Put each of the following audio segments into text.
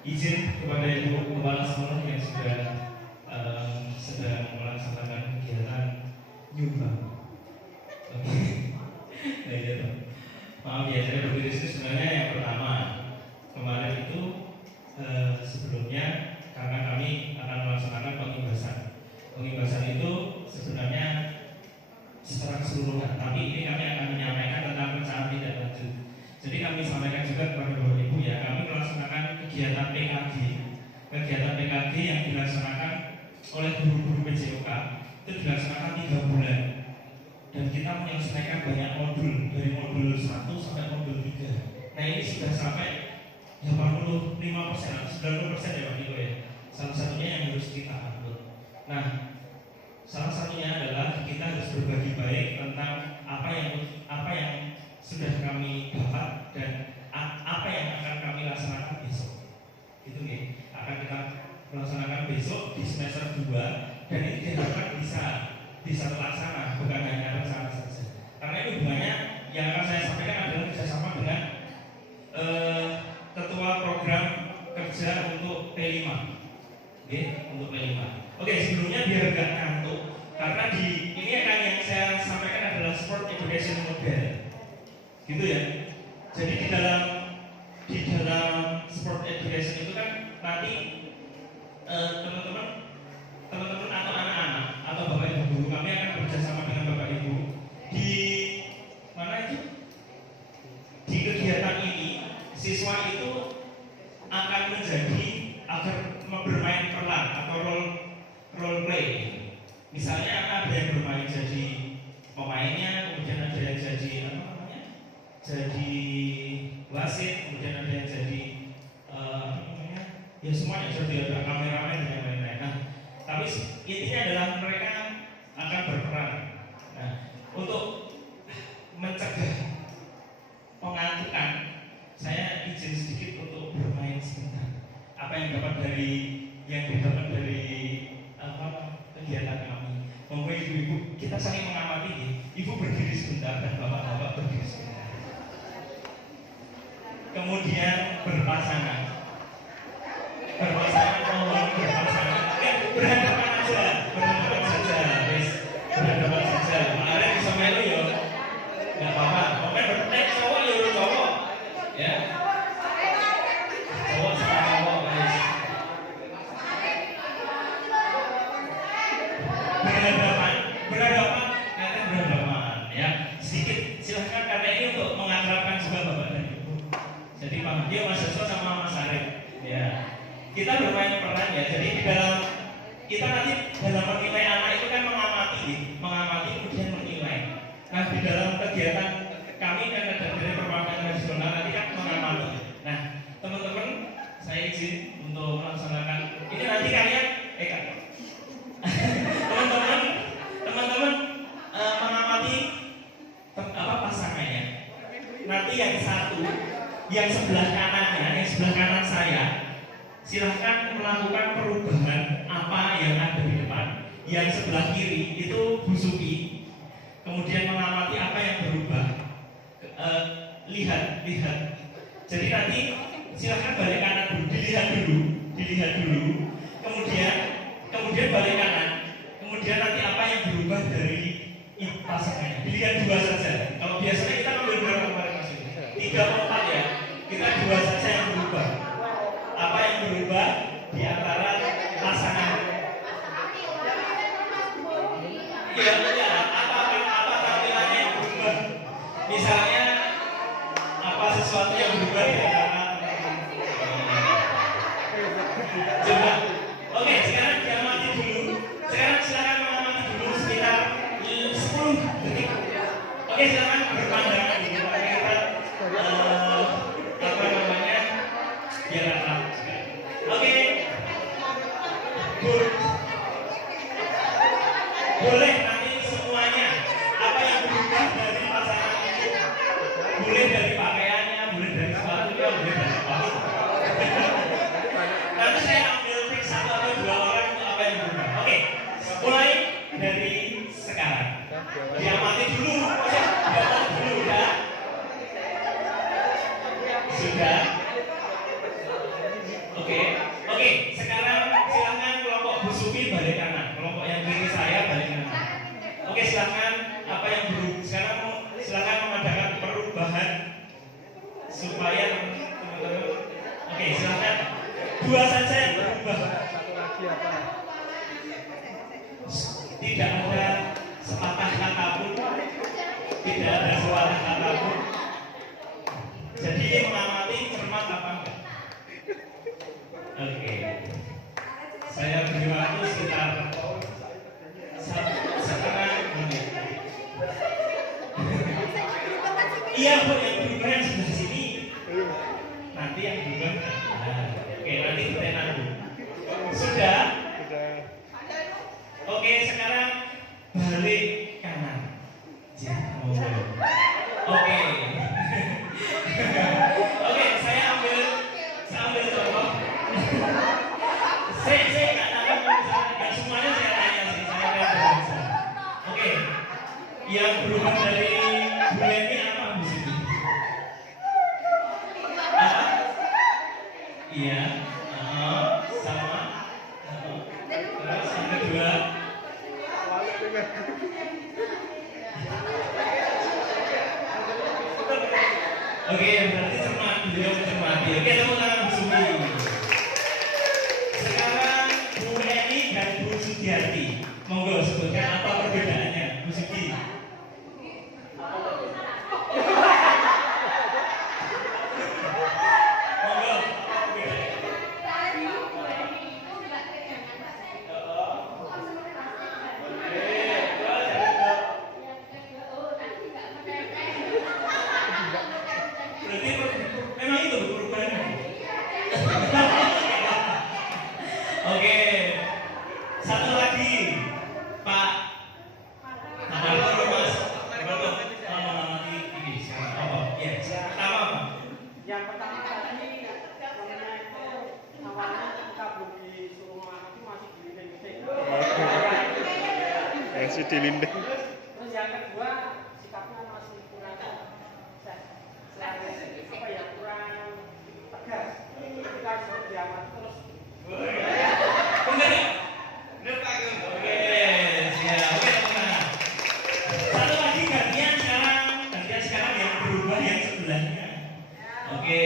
izin kepada Ibu Kepala Sekolah yang sudah sedang melaksanakan kegiatan nyumbang. Oke, nah, itu. Maaf ya, saya berdiri sini sebenarnya yang pertama kemarin itu sebelumnya karena kami akan melaksanakan pengimbasan. Pengimbasan itu sebenarnya secara keseluruhan, tapi ini kami akan menyampaikan tentang pecahan tidak lanjut. Jadi kami sampaikan juga kepada Bapak Ibu ya, kami melaksanakan kegiatan PKG. Kegiatan PKG yang dilaksanakan oleh guru-guru PJOK itu dilaksanakan 3 bulan. Dan kita menyelesaikan banyak modul, dari modul 1 sampai modul 3. Nah ini sudah sampai 85% atau 90% ya Pak Niko ya. Salah satunya yang harus kita upload. Nah, salah satunya adalah kita harus berbagi baik tentang apa yang sudah kami dapat dan apa yang akan kami laksanakan besok. Itu ya, akan kita melaksanakan besok di semester 2 dan ini diharapkan bisa terlaksana, bukan hanya rencana saja. Karena ini hubungannya yang akan saya sampaikan adalah kerjasama dengan ketua program kerja untuk P5. Oke, untuk P5. Oke, sebelumnya biar gak ngantuk, karena ini akan yang saya sampaikan adalah sport education model. Gitu ya. Jadi di dalam sport education itu kan nanti teman-teman atau anak-anak atau bapak ibu guru kami akan bekerjasama dengan bapak ibu di mana itu di kegiatan ini siswa itu akan menjadi agar bermain peran atau role play. Misalnya ada yang bermain jadi pemainnya, kemudian ada yang jadi jadi wasit, kemudian ada yang jadi ya semuanya, jadi ada kameramen dan yang lain-lain. Nah, tapi intinya adalah mereka akan berperan. Nah, untuk mencegah pengantukan, saya izin sedikit untuk bermain sebentar. Apa yang didapat dari kegiatan kami. Monggo ibu-ibu, kita saling mengamati. Ibu berdiri sebentar dan bapak-bapak berdiri sebentar. Kemudian berpasangan, mohon berpasangan. Berhadapan saja, berhadapan saja. Kemarin bisa melu ya, nggak apa-apa. Pokoknya cowok ya cowok, ya. Cowok sama cowok, guys. Berhadapan, ya. Sedikit silahkan karena ini untuk mengakrabkan juga bapak dan ibu. Jadi Pak dia mahasiswa sama Mas Arif, ya. Kita bermain peran ya. Jadi di dalam kita nanti dalam menilai anak itu kan mengamati kemudian menilai. Nah di dalam kegiatan kami kan ada dari perwakilan tradisional nanti kan mengamati. Nah teman-teman saya izin untuk melaksanakan ini nanti kalian teman-teman mengamati pasangannya. Nanti yang satu, yang sebelah kanan saya, silahkan melakukan perubahan apa yang ada di depan. Yang sebelah kiri itu Bu Suki, kemudian mengamati apa yang berubah. Lihat. Jadi nanti silahkan balik kanan dulu, dilihat dulu. Kemudian balik kanan. Kemudian nanti apa yang berubah dari pasangannya. Dilihat 2 saja. Kalau biasanya kita ambil berapa kemarin Mas? 3 atau 4 ya. Kita 2 saja yang berubah. Apa yang berubah di antara pasangan? Iya, apa tampilannya yang berubah? Misalnya apa sesuatu yang berubah di antara? Coba. Oke, sekarang diamati dulu. Sekarang silakan mengamati dulu sekitar 10 detik. Oke, silakan berpandangan dulu. Oke, boleh nanti semuanya apa yang berubah dari pasangan itu, boleh dari pakaiannya, boleh dari sepatunya, boleh dari apa. Nanti saya ambil pick 1 atau 2 orang untuk apa yang berubah. Oke, mulai dari sekarang. Diamati dulu, sudah. Oke, oke. Sekarang silakan kelompok Bu Sufi balik kanan. Kelompok yang kiri saya balik kanan. Oke, silakan apa yang berubah. Sekarang silakan mengadakan perubahan supaya teman-teman. Oke, silakan. Dua saja yang berubah. Tidak ada sepatah kata pun, tidak ada suara kata pun. Jadi mengamati cermat apa enggak? Oke. Saya beri waktu sekitar setengah menit. Iya Bu, yang berubah yang sebelah sini. Nanti yang berubah. Oke, nanti kita Bu. Sudah? Oke, sekarang balik kanan. Oke. Oke, saya ambil contoh. Saya nggak tahu nggak semuanya saya tanya sih, saya tanya. Oke, yang berubah dari Bu Leni apa Bu Siti? Apa? Iya. Sama. Terus yang kedua. Oke, berarti cermat, beliau mencermati. Oke, tepuk tangan Bu Sumi. Sekarang Bu Eni dan Bu Sugiarti. Monggo sebutkan apa perbedaannya, Bu Sugi. Monggo. Memang itu perubahannya. Oke, satu lagi, Pak. Ada apa Mas? Mengamati ini. Oh, ya. Pertama apa? Yang pertama tadi namanya itu awalnya kita belum disuruh mengamati masih dilinding. Masih dilinding. Terus yang kedua sikapnya masih kurang apa ya, kurang tegas. Kita suruh diamati terus. Benar ya? Benar Pak. Oke, siap. Oke, teman-teman. Satu lagi gantian sekarang yang berubah yang sebelahnya. Oke.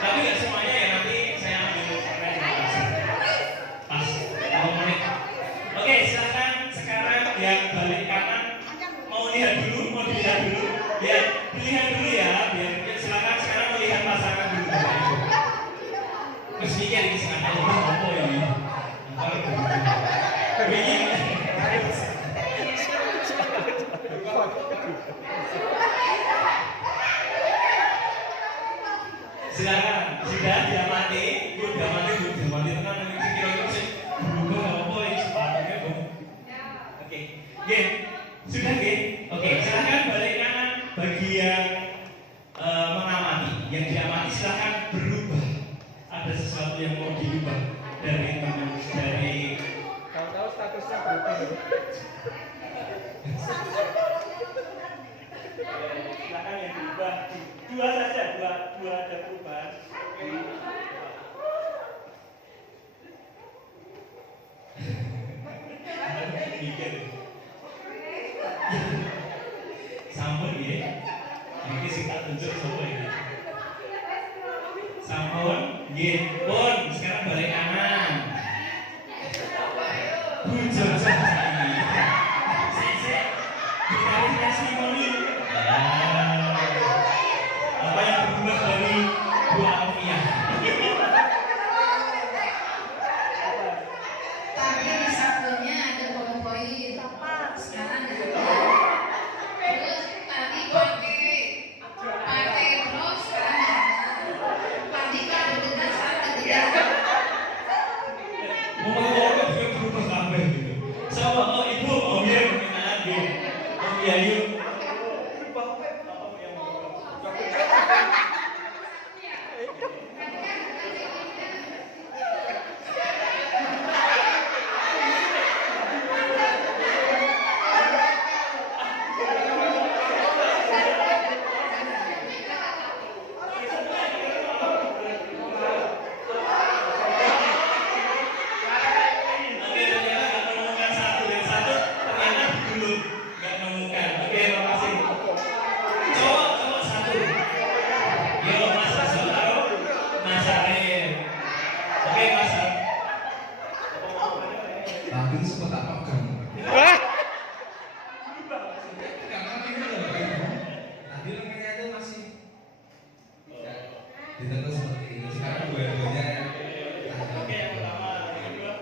Tapi nggak semuanya ya, nanti saya ambil presentasi. Pas 2 menit. Oke, silakan sekarang yang balik kanan mau dilihat dulu. Ya, pilihan dulu ya. Biar silakan sekarang melihat pasangan dulu. Terus mikir ini sekarang apa ini? Silakan, sudah diamati, diamati tenang ini kira-kira sih berubah apa ini sepatunya Bu. Oke, sudah Oke, silakan balik kanan bagi yang mengamati, yang diamati silakan berubah. Ada sesuatu yang mau diubah dari Tahu-tahu statusnya berubah. silakan yang diubah. Dua saja, dua ada perubahan. Mikir. Sampun ya. Ini sing tak tunjuk sapa iki. Sampun, nggih. Pun sekarang balik kanan. Bujur saja ini. Sik. Ditarik testimoni. Apa yang berubah dari Bu Alfiah? Tadi di sakunya ada poin-poin. Sekarang ada. Terus tadi pakai bros, sekarang tadi kalau dengan saat tidak. gitu. Sekarang dua-duanya Oke, yang pertama, yang kedua.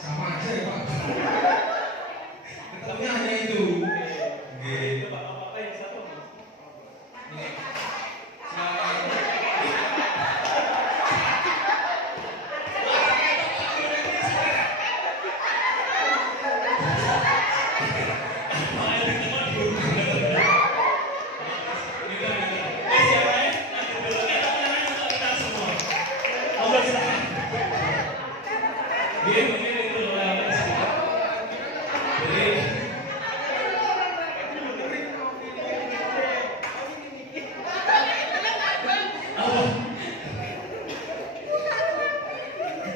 sama aja ya Pak. Ketemunya hanya itu. Oke. Itu bapak-bapak yang satu.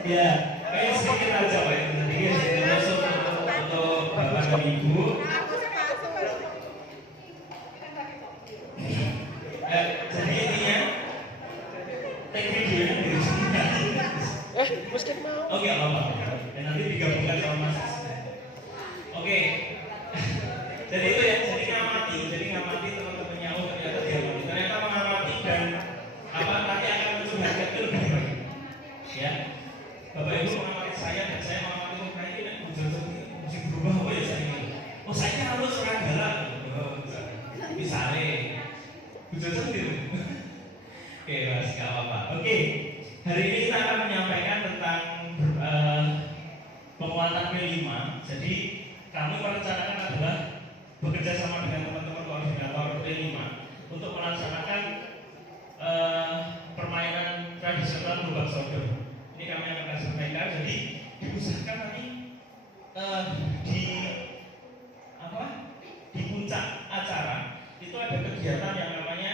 Ya, kayak sedikit aja Pak. Sedikit masuk untuk bapak dan ibu. Jadi intinya take video dari sini. Oke, apa-apa. Dan nanti digabungkan sama Mas. Oke. Jadi itu ya, jadi ngamati teman-temannya. Oh ternyata dia ngamati. Ternyata mengamati dan apa nanti akan mencurhatkan itu lebih baik. Ya. Bapak Ibu mengamati saya dan saya mengamati kok kayak ini mesti berubah apa ya saya ini. Oh saya harus orang galak. Misalnya Bujojo gitu. Oke, Mas, gak apa-apa. Oke, hari ini kita akan menyampaikan tentang penguatan P5. Jadi kami merencanakan adalah bekerja sama dengan teman-teman koordinator P5 untuk melaksanakan permainan tradisional lubang sodor. Ini kami akan sampaikan. Jadi diusahakan nanti di puncak acara itu ada kegiatan yang namanya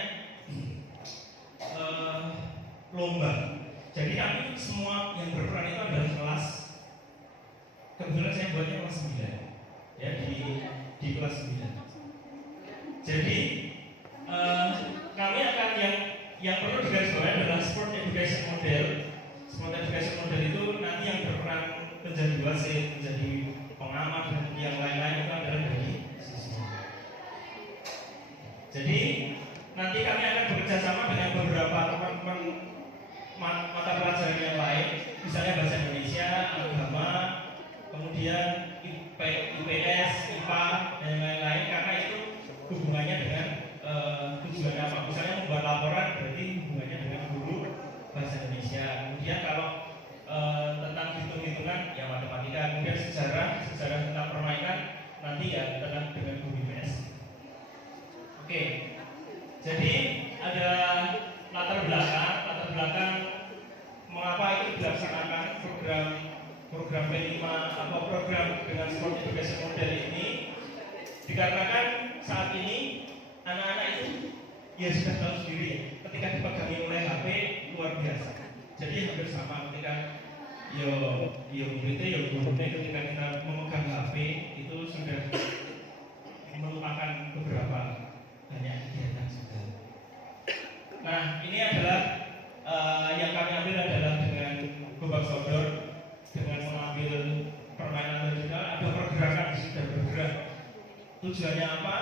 lomba. Jadi kami semua yang berperan itu adalah kelas. Kebetulan saya buatnya kelas 9. Ya di kelas 9. Jadi kami akan yang perlu digarisbawahi adalah sport education model. Sport education model itu nanti yang berperan menjadi wasit, menjadi pengamat dan yang lain-lain itu adalah dari siswa. Jadi nanti kami akan bekerja sama dengan beberapa teman-teman mata pelajaran yang lain, misalnya bahasa Indonesia, agama, kemudian IPS, IPA dan lain-lain, karena itu hubungannya dengan tujuannya apa? Misalnya membuat laporan berarti hubungannya dengan guru bahasa Indonesia. Kemudian kalau tentang hitung-hitungan ya matematika, kemudian sejarah tentang permainan nanti ya tentang dengan guru IPS. Oke. Jadi ada latar belakang mengapa itu dilaksanakan program P5 atau program dengan sport education model ini, dikarenakan saat ini anak-anak itu ya sudah tahu sendiri ya, ketika dipegangi oleh HP luar biasa. Jadi hampir sama ketika muridnya gurunya ketika kita memegang HP itu sudah melupakan beberapa banyak kegiatan juga. Nah ini adalah yang kami ambil adalah dengan lubang sodor, dengan mengambil permainan tradisional, ada pergerakan di sudah bergerak. Tujuannya apa?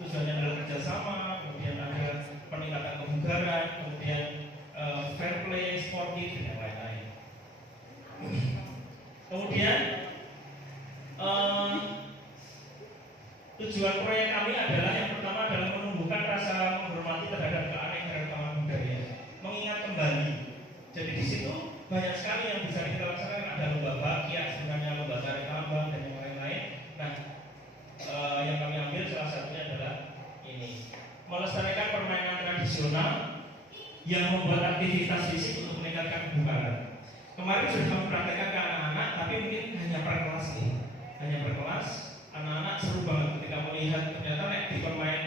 Tujuannya adalah kerjasama, kemudian ada peningkatan kebugaran, kemudian fair play, sportif dan lain-lain. Kemudian tujuan proyek kami adalah yang pertama adalah menumbuhkan rasa menghormati terhadap keanekaragaman budaya, mengingat kembali. Jadi di situ banyak sekali yang bisa kita laksanakan. Ada lomba bakiak, sebenarnya lomba tarik tambang dan yang lain-lain. Nah, yang kami ambil salah satunya adalah ini, melestarikan permainan tradisional yang membuat aktivitas fisik untuk meningkatkan kebugaran. Kemarin sudah kami praktekkan ke anak-anak, tapi mungkin hanya per kelas nih, hanya per kelas. Anak-anak seru banget ketika melihat ternyata di permain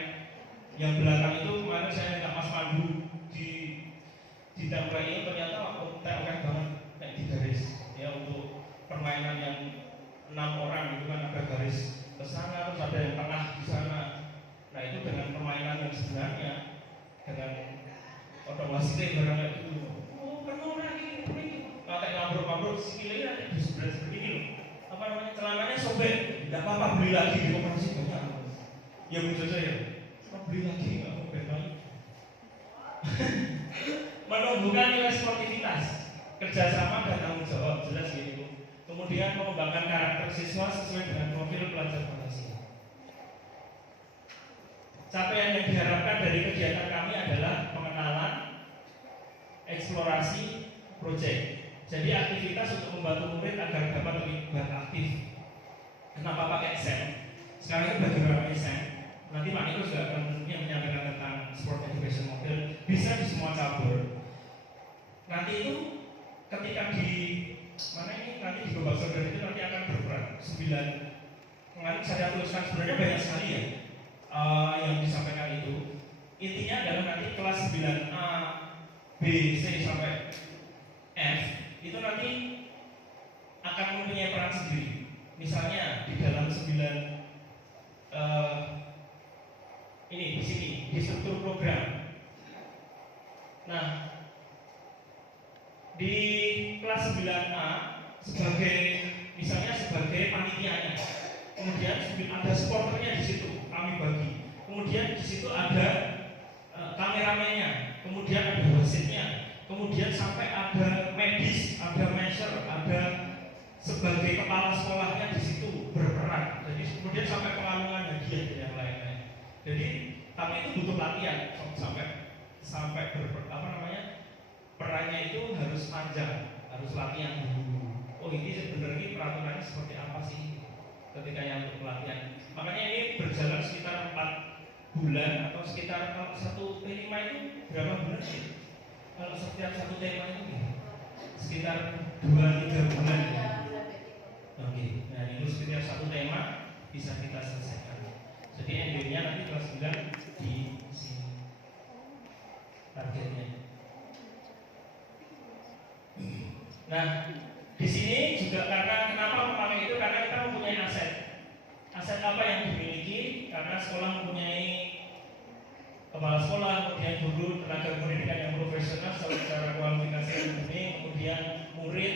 yang belakang itu kemarin saya minta Mas Pandu di template ini ternyata oke banget kayak di garis ya untuk permainan yang 6 orang itu kan ada garis ke sana terus ada yang tengah di sana. Nah itu dengan permainan yang sebenarnya dengan otomatis barang kayak gitu. Oh kan orang ini kayak ngabruk-ngabruk sikilnya di sebelah seperti ini loh. Apa namanya celananya sobek, tidak apa-apa beli lagi di koperasi banyak. Ya Bu Jojo ya, beli lagi nggak mau beli. Menumbuhkan nilai sportivitas, kerjasama dan tanggung jawab, jelas gitu. Kemudian mengembangkan karakter siswa sesuai dengan profil pelajar potensial. Capaian yang diharapkan dari kegiatan kami adalah pengenalan, eksplorasi, proyek. Jadi aktivitas untuk membantu murid agar dapat terlibat aktif. Kenapa pakai SEM? Sekarang itu bagaimana pakai SEM? Nanti Pak Niko juga akan menyampaikan tentang sport education model. Bisa di semua cabur. Nanti itu ketika di mana ini nanti di Global Soldier itu nanti akan berperan 9. Saya tuliskan sebenarnya banyak sekali ya yang disampaikan itu. Intinya adalah nanti kelas 9A, B, C sampai F itu nanti akan mempunyai peran sendiri. Misalnya di dalam 9 ini di sini di struktur program. Nah, di kelas 9A sebagai misalnya sebagai panitianya. Kemudian ada supporternya di situ, kami bagi. Kemudian di situ ada kameramennya, kemudian ada wasitnya, kemudian sampai ada medis, ada measure, ada sebagai kepala sekolahnya di situ berperan. Jadi kemudian sampai pengalungan hadiah dan yang lain-lain. Jadi kami itu butuh latihan sampai perannya itu harus panjang, harus latihan dulu. Oh ini sebenarnya peraturannya seperti apa sih ketika yang untuk pelatihan. Makanya ini berjalan sekitar 4 bulan atau sekitar kalau satu tema itu berapa bulan sih? Kalau setiap satu tema itu sekitar 2-3 bulan ya. Oke, nah ini setiap satu tema bisa kita selesaikan. Jadi endingnya nanti kelas 9 di sini targetnya. Nah, di sini juga karena kenapa memakai itu karena kita mempunyai aset. Aset apa yang dimiliki? Karena sekolah mempunyai kepala sekolah, kemudian guru, tenaga pendidikan yang profesional secara kualifikasi ini, kemudian murid.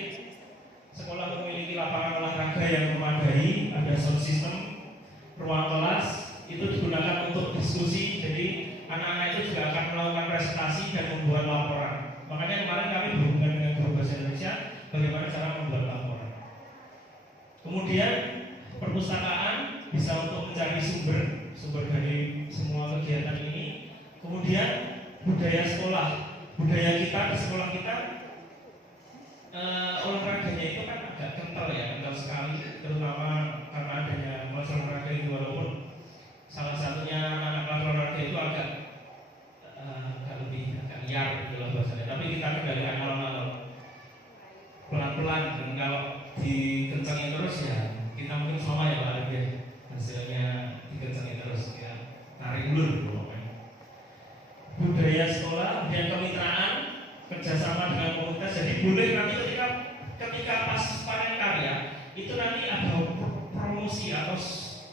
Sekolah memiliki lapangan olahraga yang memadai, ada sound system, ruang kelas itu digunakan untuk diskusi. Jadi anak-anak itu juga akan melakukan presentasi dan membuat laporan. Makanya kemarin kami berhubungan dengan Guru Bahasa Indonesia bagaimana cara membuat laporan. Kemudian perpustakaan bisa untuk mencari sumber dari semua kegiatan ini. Kemudian budaya sekolah, budaya kita di sekolah kita olahraganya itu kan agak kental ya, kental sekali, terutama karena adanya kelas olahraga itu walaupun salah satunya anak kelas olahraga itu agak liar gitu loh bahasanya, tapi kita kendalikan alon-alon pelan-pelan dan kalau dikencangin terus ya kita mungkin sama ya Pak Arif ya, hasilnya dikencangin terus ya tarik ulur pokoknya. Budaya sekolah dan kemitraan kerjasama dengan komunitas, jadi boleh nanti ketika pas panen karya itu nanti ada promosi atau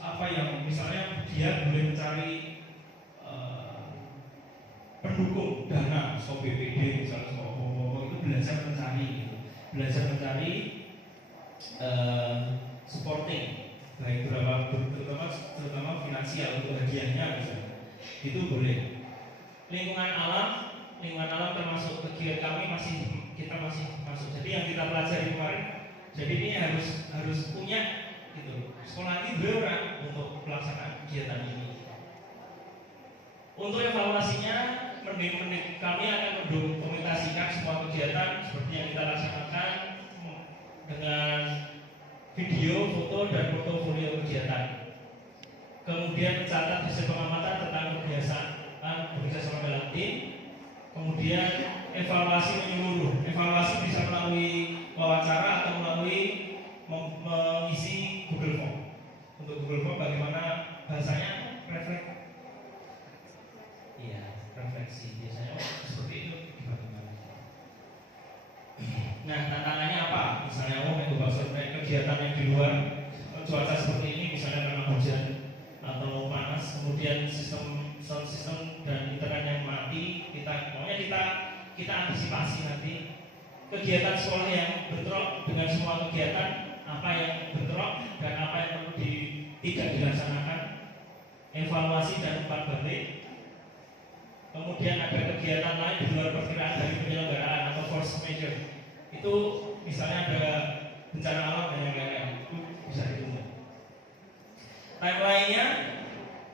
apa yang misalnya dia boleh mencari pendukung dana, so BPD misalnya, so itu belajar mencari supporting baik terutama finansial untuk hadiahnya misalnya, itu boleh. Lingkungan alam termasuk kegiatan kami kita masih masuk. Jadi yang kita pelajari kemarin, jadi ini harus punya gitu. Sekolah ini berperan untuk pelaksanaan kegiatan ini. Untuk evaluasinya, menit-menit kami akan mendokumentasikan semua kegiatan seperti yang kita laksanakan dengan video, foto, dan portofolio kegiatan. Kemudian mencatat hasil pengamatan tentang kebiasaan bekerja sama dalam tim. Kemudian evaluasi menyeluruh. Evaluasi bisa melalui wawancara atau melalui mengisi Google Form. Untuk Google Form bagaimana bahasanya? Refleksi biasanya seperti itu bagaimana. Nah tantangannya apa? Misalnya kegiatan yang di luar cuaca seperti ini, misalnya karena hujan atau panas, kemudian sound system dan internet yang mati, kita antisipasi nanti kegiatan sekolah yang bentrok dengan semua kegiatan, apa yang bentrok dan apa yang perlu tidak dilaksanakan. evaluasi dan umpan balik. Kemudian ada kegiatan lain di luar perkiraan dari penyelenggaraan atau force major. Itu misalnya ada bencana alam dan yang lain-lain, itu bisa ditunda. Timeline-nya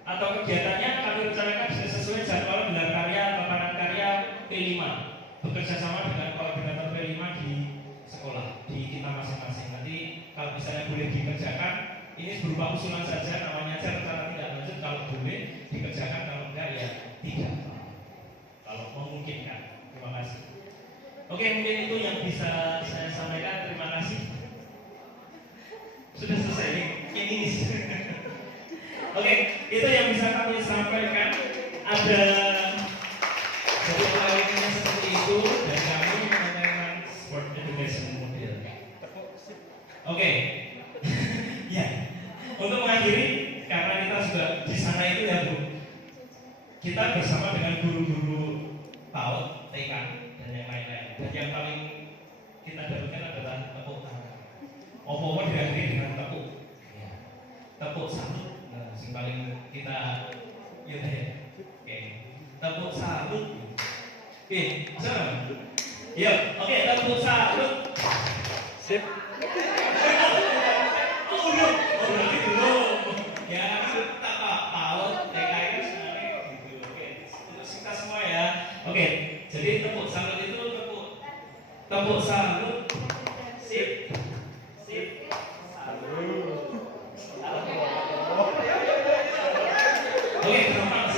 atau kegiatannya kami rencanakan sesuai jadwal gelar karya atau padat karya P5, bekerja sama dengan koordinator P5 di sekolah, di kita masing-masing. Nanti kalau misalnya boleh dikerjakan, ini berupa usulan saja, namanya aja rencana tidak lanjut. Kalau boleh dikerjakan, kalau enggak ya tidak. Kalau memungkinkan. Terima kasih. Oke, mungkin itu yang bisa saya sampaikan. Terima kasih. Sudah selesai ini. Oke, itu yang bisa kami sampaikan. Ada beberapa lainnya seperti itu dan kami mengenai sport education model. Oke, ya. Untuk mengakhiri, karena kita sudah di sana itu ya Bu, kita bersama dengan guru-guru PAUD, TK dan yang lain-lain. Dan yang paling kita dapatkan adalah tepuk tangan. Apa-apa diakhiri dengan tepuk. Ya. Tepuk salut. Nah, yang paling kita ya. Oke. Tepuk salut. Oke, sama. Ya, oke, tepuk salut. Sip. Oh, berarti belum. Ya, tak PAUD, TK itu sebenarnya gitu. Oke, untuk kita semua ya. Oke, jadi tepuk salut itu tepuk salut. Sip. Salut. Oke, gampang.